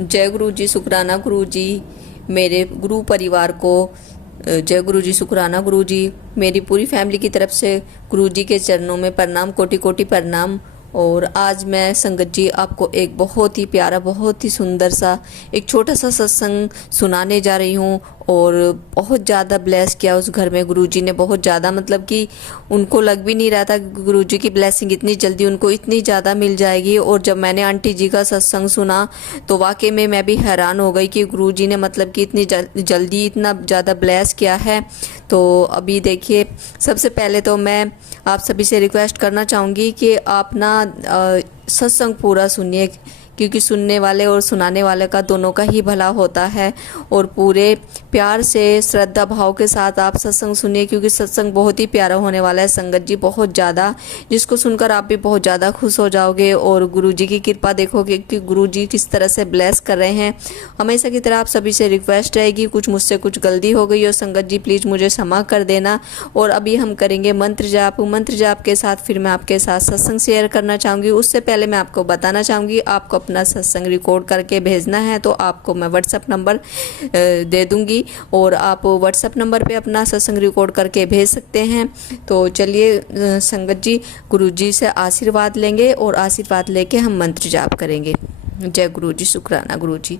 जय गुरु जी, शुक्राना गुरु जी। मेरे गुरु परिवार को जय गुरु जी, शुक्राना गुरु जी। मेरी पूरी फैमिली की तरफ से गुरु जी के चरणों में प्रणाम, कोटि कोटि प्रणाम। और आज मैं संगत जी आपको एक बहुत ही प्यारा, बहुत ही सुंदर सा एक छोटा सा सत्संग सुनाने जा रही हूँ। और बहुत ज़्यादा ब्लेस किया उस घर में गुरुजी ने, बहुत ज़्यादा, मतलब कि उनको लग भी नहीं रहा था कि गुरुजी की ब्लेसिंग इतनी जल्दी उनको इतनी ज़्यादा मिल जाएगी। और जब मैंने आंटी जी का सत्संग सुना तो वाकई में मैं भी हैरान हो गई कि गुरुजी ने मतलब कि इतनी जल्दी इतना ज़्यादा ब्लेस किया है। तो अभी देखिए, सबसे पहले तो मैं आप सभी से रिक्वेस्ट करना चाहूँगी कि आप ना सत्संग पूरा सुनिए, क्योंकि सुनने वाले और सुनाने वाले का दोनों का ही भला होता है। और पूरे प्यार से, श्रद्धा भाव के साथ आप सत्संग सुनिए, क्योंकि सत्संग बहुत ही प्यारा होने वाला है संगत जी, बहुत ज़्यादा, जिसको सुनकर आप भी बहुत ज़्यादा खुश हो जाओगे और गुरुजी की कृपा देखोगे कि गुरुजी किस तरह से ब्लेस कर रहे हैं। हमेशा की तरह आप सभी से रिक्वेस्ट रहेगी, कुछ मुझसे कुछ गलती हो गई हो संगत जी, प्लीज़ मुझे क्षमा कर देना। और अभी हम करेंगे मंत्र जाप। मंत्र जाप के साथ फिर मैं आपके साथ सत्संग शेयर करना चाहूँगी। उससे पहले मैं आपको बताना चाहूँगी, आपको अपना सत्संग रिकॉर्ड करके भेजना है तो आपको मैं व्हाट्सएप नंबर दे दूंगी और आप व्हाट्सएप नंबर पे अपना सत्संग रिकॉर्ड करके भेज सकते हैं। तो चलिए संगत जी, गुरुजी से आशीर्वाद लेंगे और आशीर्वाद लेके हम मंत्र जाप करेंगे। जय गुरु जी, शुक्राना गुरु जी।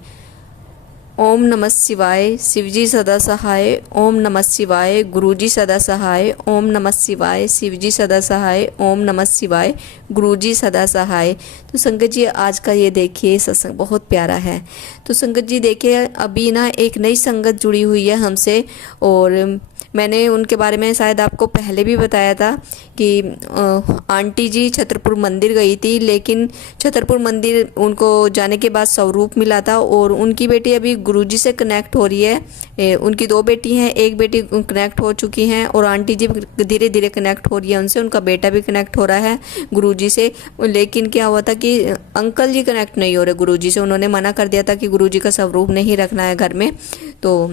ओम नमः शिवाय, शिवजी सदा सहाय। ओम नमः शिवाय, गुरुजी सदा सहाय। ओम नमः शिवाय, शिवजी सदा सहाय। ओम नमः शिवाय, गुरुजी सदा सहाय। तो संगत जी, आज का ये देखिए सत्संग बहुत प्यारा है। तो संगत जी देखिए, अभी ना एक नई संगत जुड़ी हुई है हमसे, और मैंने उनके बारे में शायद आपको पहले भी बताया था कि आंटी जी छतरपुर मंदिर गई थी, लेकिन छतरपुर मंदिर उनको जाने के बाद स्वरूप मिला था और उनकी बेटी अभी गुरुजी से कनेक्ट हो रही है। उनकी दो बेटी हैं, एक बेटी कनेक्ट हो चुकी हैं और आंटी जी धीरे धीरे कनेक्ट हो रही है उनसे, उनका बेटा भी कनेक्ट हो रहा है गुरुजी से। लेकिन क्या हुआ था कि अंकल जी कनेक्ट नहीं हो रहे गुरुजी से, उन्होंने मना कर दिया था कि गुरुजी का स्वरूप नहीं रखना है घर में। तो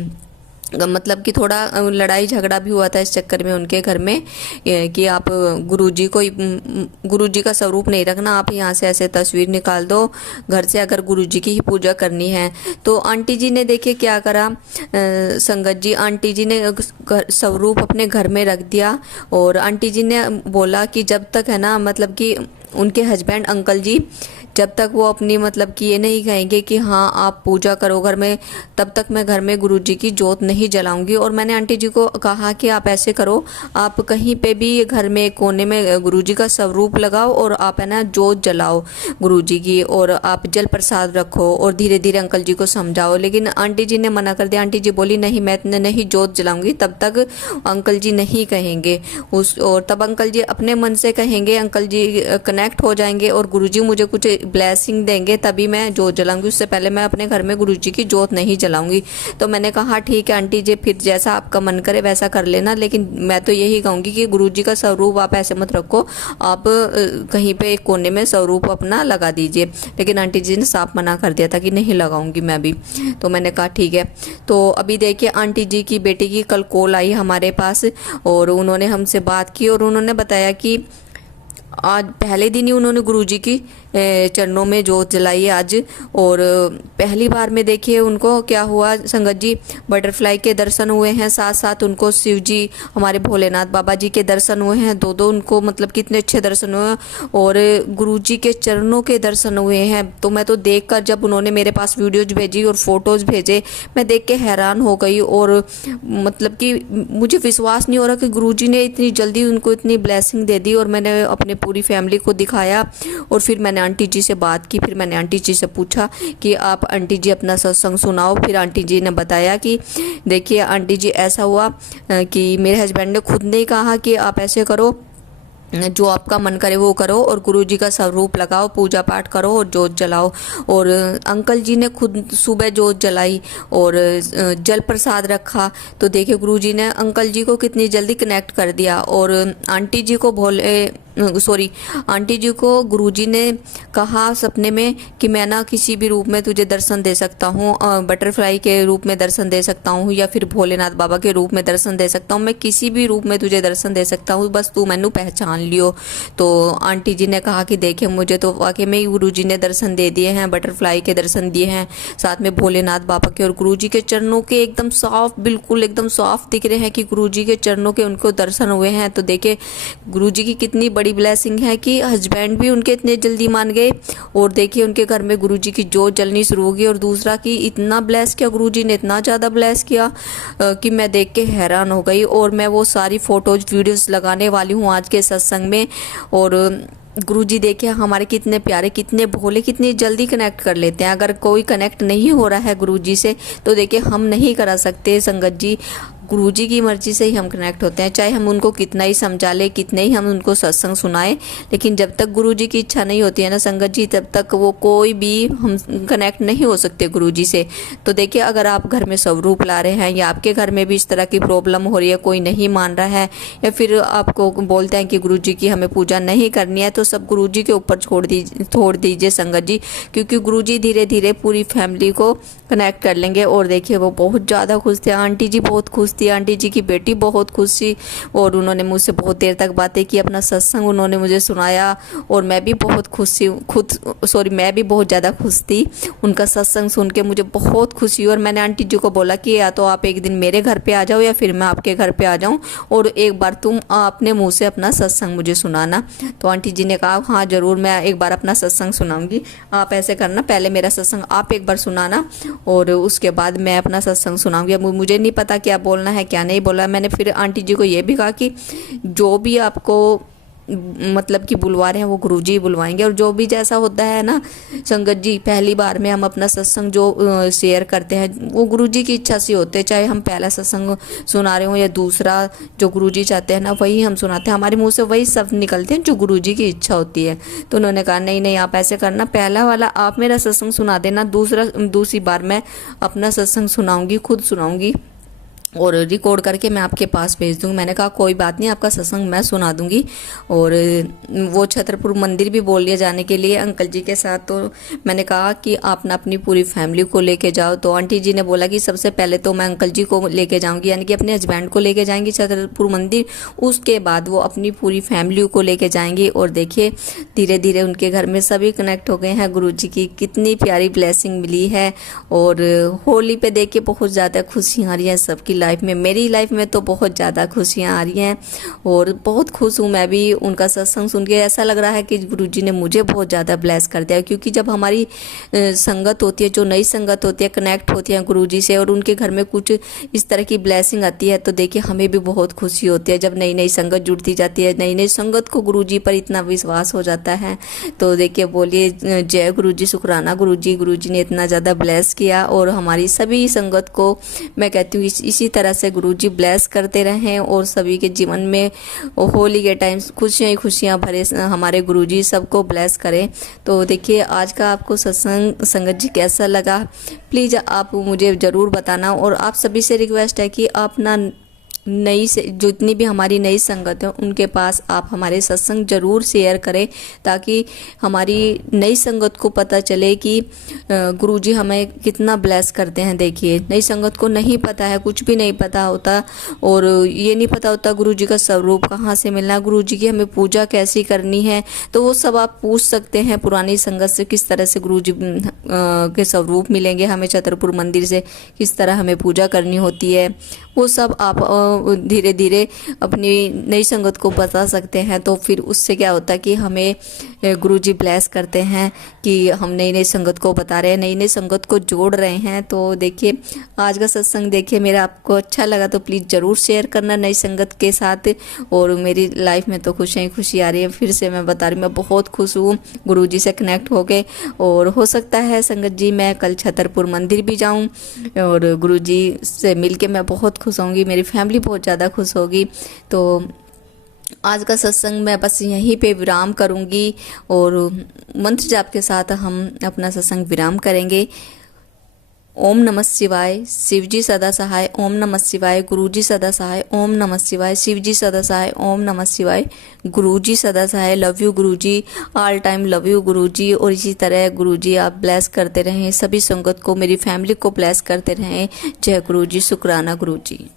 मतलब कि थोड़ा लड़ाई झगड़ा भी हुआ था इस चक्कर में उनके घर में कि आप गुरुजी का स्वरूप नहीं रखना, आप यहाँ से ऐसे तस्वीर निकाल दो घर से, अगर गुरुजी की ही पूजा करनी है। तो आंटी जी ने देखिए क्या करा संगत जी, आंटी जी ने स्वरूप अपने घर में रख दिया और आंटी जी ने बोला कि जब तक है ना, मतलब कि उनके हस्बैंड अंकल जी जब तक वो अपनी मतलब कि ये नहीं कहेंगे कि हाँ आप पूजा करो घर में, तब तक मैं घर में गुरुजी की जोत नहीं जलाऊंगी। और मैंने आंटी जी को कहा कि आप ऐसे करो, आप कहीं पे भी घर में कोने में गुरुजी का स्वरूप लगाओ और आप है ना जोत जलाओ गुरुजी की, और आप जल प्रसाद रखो और धीरे धीरे अंकल जी को समझाओ। लेकिन आंटी जी ने मना कर दिया। आंटी जी बोली नहीं, मैं इतने नहीं जोत जलाऊंगी तब तक अंकल जी नहीं कहेंगे और तब अंकल जी अपने मन से कहेंगे, अंकल जी कनेक्ट हो जाएंगे और गुरुजी मुझे कुछ ब्लेसिंग देंगे तभी मैं जोत जलाऊंगी, उससे पहले मैं अपने घर में गुरुजी की जोत नहीं जलाऊंगी। तो मैंने कहा ठीक है आंटी जी, फिर जैसा आपका मन करे वैसा कर लेना, लेकिन मैं तो यही कहूँगी कि गुरुजी का स्वरूप आप ऐसे मत रखो, आप कहीं पे एक कोने में स्वरूप अपना लगा दीजिए। लेकिन आंटी जी ने साफ मना कर दिया था कि नहीं लगाऊंगी मैं भी। तो मैंने कहा ठीक है। तो अभी देखिए, आंटी जी की बेटी की कल कॉल आई हमारे पास और उन्होंने हमसे बात की और उन्होंने बताया कि आज पहले दिन ही उन्होंने गुरुजी की चरणों में जोत जलाई आज। और पहली बार में देखिए उनको क्या हुआ संगत जी, बटरफ्लाई के दर्शन हुए हैं, साथ साथ उनको शिव जी हमारे भोलेनाथ बाबा जी के दर्शन हुए हैं, दो उनको मतलब कितने अच्छे दर्शन हुए और गुरुजी के चरणों के दर्शन हुए हैं। तो मैं तो देखकर, जब उन्होंने मेरे पास वीडियोज भेजी और फोटोज भेजे, मैं देख के हैरान हो गई और मतलब कि मुझे विश्वास नहीं हो रहा कि गुरुजी ने इतनी जल्दी उनको इतनी ब्लेसिंग दे दी। और मैंने अपने पूरी फैमिली को दिखाया और फिर मैंने आंटी जी से बात की। फिर मैंने आंटी जी से पूछा कि आप आंटी जी अपना सत्संग सुनाओ। फिर आंटी जी ने बताया कि देखिए आंटी जी, ऐसा हुआ कि मेरे हस्बैंड ने खुद ने कहा कि आप ऐसे करो, जो आपका मन करे वो करो और गुरुजी का स्वरूप लगाओ, पूजा पाठ करो और जोत जलाओ। और अंकल जी ने खुद सुबह जोत जलाई और जल प्रसाद रखा। तो देखिए गुरुजी ने अंकल जी को कितनी जल्दी कनेक्ट कर दिया और आंटी जी को सॉरी, आंटी जी को गुरुजी ने कहा सपने में कि मैं ना किसी भी रूप में तुझे दर्शन दे सकता हूँ, बटरफ्लाई के रूप में दर्शन दे सकता हूँ या फिर भोलेनाथ बाबा के रूप में दर्शन दे सकता हूँ, मैं किसी भी रूप में तुझे दर्शन दे सकता हूँ, बस तू मैनू पहचान लियो। तो आंटी जी ने कहा कि देखे मुझे तो वाकई में गुरुजी ने दर्शन दे दिए हैं, बटरफ्लाई के दर्शन दिए हैं, साथ में भोलेनाथ बाबा के, और गुरुजी के चरणों के एकदम साफ, बिल्कुल एकदम साफ दिख रहे हैं कि गुरुजी के चरणों के उनको दर्शन हुए हैं। तो देखिए गुरुजी की कितनी बड़ी ब्लेसिंग है कि हस्बैंड भी उनके इतने जल्दी मान गए, और देखिए उनके घर में गुरुजी की जोत जलनी शुरू होगी। और दूसरा कि इतना ब्लेस किया गुरुजी ने, इतना ज़्यादा ब्लेस किया कि मैं देख के हैरान हो गई। और मैं वो सारी फोटोज वीडियोस लगाने वाली हूँ आज के सत्संग में। और गुरुजी देखिए हमारे कितने प्यारे, कितने भोले, कितनी जल्दी कनेक्ट कर लेते हैं। अगर कोई कनेक्ट नहीं हो रहा है गुरुजी से तो देखिए हम नहीं करा सकते संगत जी, गुरुजी की मर्जी से ही हम कनेक्ट होते हैं। चाहे हम उनको कितना ही समझा ले, कितने ही हम उनको सत्संग सुनाए, लेकिन जब तक गुरुजी की इच्छा नहीं होती है ना संगत जी, तब तक वो कोई भी हम कनेक्ट नहीं हो सकते गुरुजी से। तो देखिए अगर आप घर में स्वरूप ला रहे हैं या आपके घर में भी इस तरह की प्रॉब्लम हो रही है, कोई नहीं मान रहा है या फिर आपको बोलते हैं कि गुरुजी की हमें पूजा नहीं करनी है, तो सब गुरुजी के ऊपर छोड़ दीजिए संगत जी, क्योंकि गुरुजी धीरे धीरे पूरी फैमिली को कनेक्ट कर लेंगे। और देखिए वो बहुत ज़्यादा खुश थे, आंटी जी बहुत खुश थी, आंटी जी की बेटी बहुत खुश थी, और उन्होंने मुझसे बहुत देर तक बातें की, अपना सत्संग उन्होंने मुझे सुनाया। और मैं भी बहुत खुश थी, मैं भी बहुत ज़्यादा खुश थी उनका सत्संग सुन के, मुझे बहुत खुशी। और मैंने आंटी जी को बोला कि या तो आप एक दिन मेरे घर पे आ जाओ या फिर मैं आपके घर पे आ जाऊँ, और एक बार तुम अपने मुँह से अपना सत्संग मुझे सुनाना। तो आंटी जी ने कहा हाँ ज़रूर, मैं एक बार अपना सत्संग सुनाऊंगी। आप ऐसे करना, पहले मेरा सत्संग आप एक बार सुनाना और उसके बाद मैं अपना सत्संग सुनाऊंगी। अब मुझे नहीं पता क्या बोलना है क्या नहीं बोला। मैंने फिर आंटी जी को ये भी कहा कि जो भी आपको मतलब कि बुलवा रहे हैं वो गुरुजी बुलवाएंगे, और जो भी जैसा होता है ना संगत जी, पहली बार में हम अपना सत्संग जो शेयर करते हैं वो गुरुजी की इच्छा से होते हैं। चाहे हम पहला सत्संग सुना रहे हो या दूसरा, जो गुरुजी चाहते हैं ना वही हम सुनाते हैं, हमारे मुंह से वही शब्द निकलते हैं जो गुरुजी की इच्छा होती है। तो उन्होंने कहा नहीं नहीं आप ऐसे करना, पहला वाला आप मेरा सत्संग सुना देना, दूसरी बार मैं अपना सत्संग सुनाऊंगी, खुद सुनाऊंगी और रिकॉर्ड करके मैं आपके पास भेज दूँगी। मैंने कहा कोई बात नहीं, आपका सत्संग मैं सुना दूँगी। और वो छतरपुर मंदिर भी बोल लिया जाने के लिए अंकल जी के साथ। तो मैंने कहा कि आप ना अपनी पूरी फैमिली को लेके जाओ। तो आंटी जी ने बोला कि सबसे पहले तो मैं अंकल जी को लेके जाऊँगी, यानी कि अपने हस्बैंड को लेके जाएंगी छतरपुर मंदिर, उसके बाद वो अपनी पूरी फैमिली को लेके जाएंगी। और देखिए धीरे धीरे उनके घर में सभी कनेक्ट हो गए हैं, गुरुजी की कितनी प्यारी ब्लेसिंग मिली है। और होली पे देखिए बहुत ज़्यादा खुशियाँ आ रही हैं सबकी लाइफ में, मेरी लाइफ में तो बहुत ज़्यादा खुशियाँ आ रही हैं और बहुत खुश हूँ मैं भी उनका सत्संग सुन के। ऐसा लग रहा है कि गुरुजी ने मुझे बहुत ज़्यादा ब्लेस कर दिया, क्योंकि जब हमारी संगत होती है, जो नई संगत होती है, कनेक्ट होती है गुरुजी से और उनके घर में कुछ इस तरह की ब्लेसिंग आती है, तो देखिए हमें भी बहुत खुशी होती है जब नई नई संगत जुड़ती जाती है, नई नई संगत को गुरुजी पर इतना विश्वास हो जाता है। तो देखिए बोलिए जय गुरुजी, शुक्राना गुरुजी, गुरुजी ने इतना ज़्यादा ब्लेस किया। और हमारी सभी संगत को मैं कहती हूँ इसी तरह से गुरुजी ब्लेस करते रहें और सभी के जीवन में होली के टाइम खुशियाँ ही खुशियाँ भरे हमारे गुरुजी सबको ब्लेस करें। तो देखिए आज का आपको सत्संग संगत जी कैसा लगा, प्लीज़ आप मुझे ज़रूर बताना। और आप सभी से रिक्वेस्ट है कि आप ना नई से जितनी भी हमारी नई संगत है उनके पास आप हमारे सत्संग जरूर शेयर करें, ताकि हमारी नई संगत को पता चले कि गुरुजी हमें कितना ब्लेस करते हैं। देखिए नई संगत को नहीं पता है, कुछ भी नहीं पता होता, और ये नहीं पता होता गुरुजी का स्वरूप कहाँ से मिलना है, गुरुजी की हमें पूजा कैसी करनी है। तो वो सब आप पूछ सकते हैं पुरानी संगत से, किस तरह से गुरुजी के स्वरूप मिलेंगे हमें छतरपुर मंदिर से, किस तरह हमें पूजा करनी होती है, वो सब आप धीरे धीरे अपनी नई संगत को बता सकते हैं। तो फिर उससे क्या होता है कि हमें गुरुजी ब्लेस करते हैं कि हम नई नई संगत को बता रहे हैं, नई नई संगत को जोड़ रहे हैं। तो देखिए आज का सत्संग देखिए मेरा आपको अच्छा लगा तो प्लीज़ ज़रूर शेयर करना नई संगत के साथ। और मेरी लाइफ में तो खुशियाँ ही खुशी आ रही है, फिर से मैं बता रही हूँ मैं बहुत खुश हूँ गुरुजी से कनेक्ट हो गए। और हो सकता है संगत जी मैं कल छतरपुर मंदिर भी जाऊँ और गुरुजी से मिल के मैं बहुत खुश होंगी, मेरी फैमिली बहुत ज़्यादा खुश होगी। तो आज का सत्संग मैं बस यहीं पे विराम करूंगी और मंत्र जाप के साथ हम अपना सत्संग विराम करेंगे। ओम नमः शिवाय, शिव जी सदा सहाय, ओम नमः शिवाय, गुरु जी सदा सहाय, ओम नमः शिवाय, शिव जी सदा सहाय, ओम नमः शिवाय, गुरु जी सदा सहाय। Love you Guru ji, all time love you गुरु जी। और इसी तरह गुरु जी आप ब्लेस करते रहें, सभी संगत को, मेरी फैमिली को ब्लेस करते रहें। जय गुरु जी, शुक्राना गुरु जी।